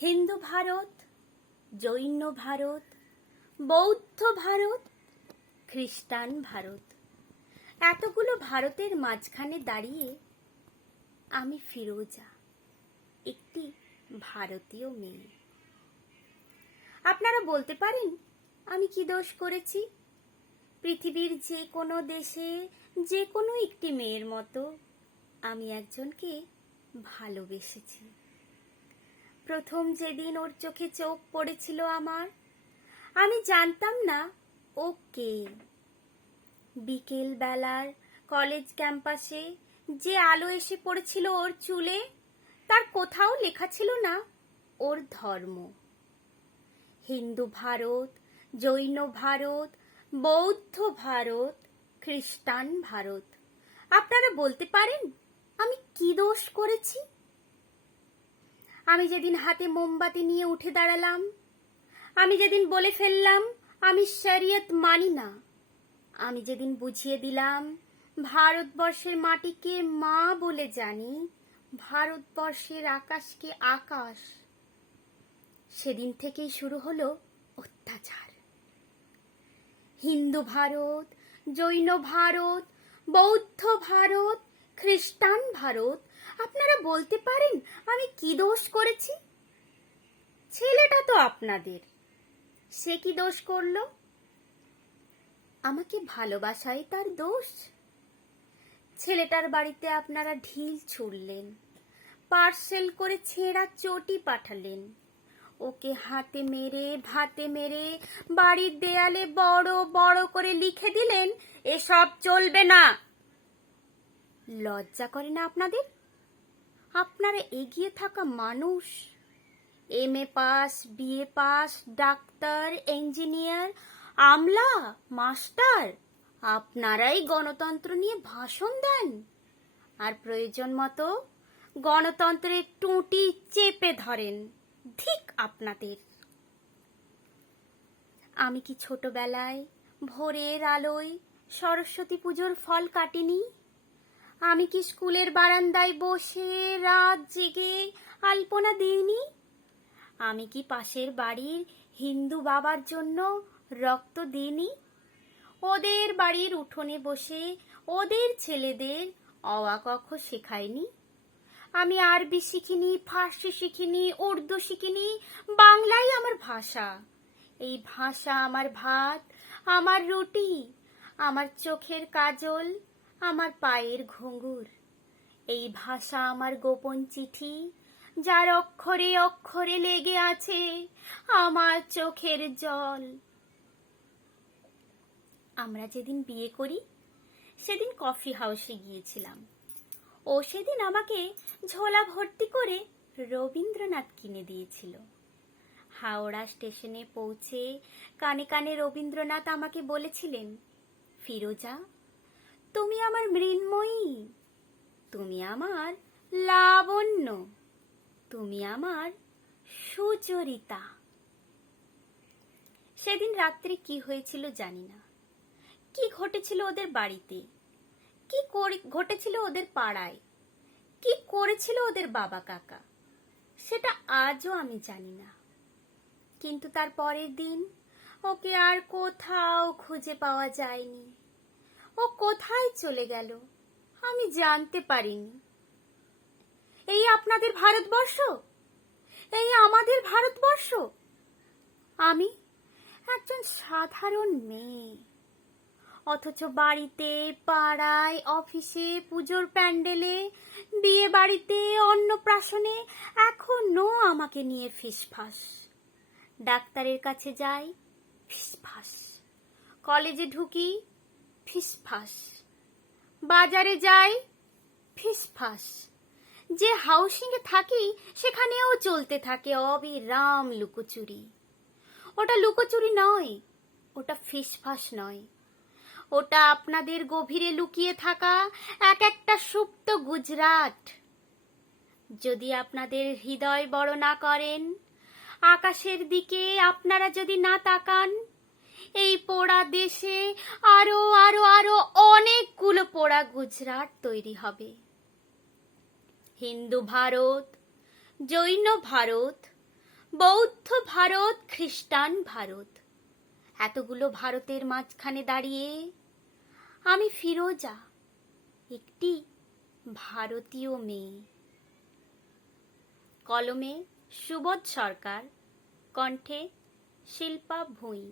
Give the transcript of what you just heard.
হিন্দু ভারত, জৈন ভারত, বৌদ্ধ ভারত, খ্রিস্টান ভারত, এতগুলো ভারতের মাঝখানে দাঁড়িয়ে আমি ফিরোজা, একটি ভারতীয় মেয়ে। আপনারা বলতে পারেন আমি কি দোষ করেছি? পৃথিবীর যে কোনো দেশে যে কোনো একটি মেয়ের মতো আমি একজনকে ভালোবেসেছি। প্রথম যেদিন ওর চোখে চোখ পড়েছিল আমার, আমি জানতাম না ও কে। বিকেল বেলার কলেজ ক্যাম্পাসে যে আলো এসে পড়েছিল ওর চুলে, তার কোথাও লেখা ছিল না ওর ধর্ম। হিন্দু ভারত, জৈন ভারত, বৌদ্ধ ভারত, খ্রিস্টান ভারত। আপনারা বলতে পারেন আমি কি দোষ করেছি? আমি যেদিন হাতে মোমবাতি নিয়ে উঠে দাঁড়ালাম, আমি যেদিন বলে ফেললাম আমি শরিয়ত মানি না, আমি যেদিন বুঝিয়ে দিলাম ভারতবর্ষের মাটিকে মা বলে জানি, ভারতবর্ষের আকাশকে আকাশ, সেদিন থেকেই শুরু হলো অত্যাচার। হিন্দু ভারত, জৈন ভারত, বৌদ্ধ ভারত, খ্রিস্টান ভারত, আপনারা বলতে পারেন আমি কি দোষ করেছি? ছেলেটা তো আপনাদের, সে কি দোষ করলো? আমাকে ভালোবাসাই তার দোষ? ছেলেটার বাড়িতে আপনারা ঢিল ছুড়লেন, পার্সেল করে ছেঁড়া চটি পাঠালেন, ওকে হাতে মেরে ভাতে মেরে বাড়ির দেয়ালে বড় বড় করে লিখে দিলেন এসব চলবে না। লজ্জা করে না আপনাদের? আপনারা এগিয়ে থাকা মানুষ, এমএ পাস, বিএ পাস, ডাক্তার, ইঞ্জিনিয়ার, আমলা, মাস্টার, আপনারাই গণতন্ত্র নিয়ে ভাষণ দেন, আর প্রয়োজন মতো গণতন্ত্রের টুঁটি চেপে ধরেন। ঠিক আপনাদের। আমি কি ছোটবেলায় ভোরের আলোয় সরস্বতী পুজোর ফল কাটিনি? আমি কি স্কুলের বারান্দায় বসে রাত জেগে আলপনা দিইনি? আমি কি পাশের বাড়ির হিন্দু বাবার জন্য রক্ত দিইনি? ওদের বাড়ির উঠোনে বসে ওদের ছেলেদের অ আ ক খ শেখাইনি? আমি আরবি শিখিনি, ফার্সি শিখিনি, উর্দু শিখিনি, বাংলাই আমার ভাষা। এই ভাষা আমার ভাত, আমার রুটি, আমার চোখের কাজল, আমার পায়ের ঘুঙুর। এই ভাষা আমার গোপন চিঠি, যার অক্ষরে অক্ষরে লেগে আছে আমার চোখের জল। আমরা যেদিন বিয়ে করি সেদিন কফি হাউসে গিয়েছিলাম। ও সেদিন আমাকে ঝোলা ভর্তি করে রবীন্দ্রনাথ কিনে দিয়েছিল। হাওড়া স্টেশনে পৌঁছে কানে কানে রবীন্দ্রনাথ আমাকে বলেছিলেন, ফিরোজা, তুমি আমার মৃন্ময়ী, তুমি আমার লাবণ্য, তুমি আমার সুচরিতা। সেদিন রাত্রে কি হয়েছিল জানি না, কি ঘটেছিল ওদের বাড়িতে, কি ঘটেছিল ওদের পাড়ায়, কি করেছিল ওদের বাবা কাকা, সেটা আজও আমি জানি না। কিন্তু তার পরের দিন ওকে আর কোথাও খুঁজে পাওয়া যায়নি। ও কোথায় চলে গেল আমি জানতে পারিনি। এই আপনাদের ভারতবর্ষ, এই আমাদের ভারতবর্ষ। আমি একজন সাধারণ মেয়ে, অথচ বাড়িতে, পাড়ায়, অফিসে, পুজোর প্যান্ডেলে, বিয়ে বাড়িতে, অন্নপ্রাশনে এখনো আমাকে নিয়ে ফিসফাস। ডাক্তারের কাছে যাই, ফিসফাস। কলেজে ঢুকি, ফিসফাস। বাজারে যাই, ফিসফাস। যে হাউসিংয়ে থাকি সেখানেও চলতে থাকে অবিরাম লুকোচুরি। ওটা লুকোচুরি নয়, ওটা ফিসফাস নয়, ওটা আপনাদের গভীরে লুকিয়ে থাকা এক একটা সুপ্ত গুজরাট। যদি আপনাদের হৃদয় বড় না করেন, আকাশের দিকে আপনারা যদি না তাকান, এই পোড়া দেশে আরো আরো আরো অনেকগুলো পোড়া গুজরাট তৈরি হবে। হিন্দু ভারত, জৈন ভারত, বৌদ্ধ ভারত, খ্রিস্টান ভারত, এতগুলো ভারতের মাঝখানে দাঁড়িয়ে আমি ফিরোজা, একটি ভারতীয় মেয়ে। কলমে সুবোধ সরকার, কণ্ঠে শিল্পা ভুঁই।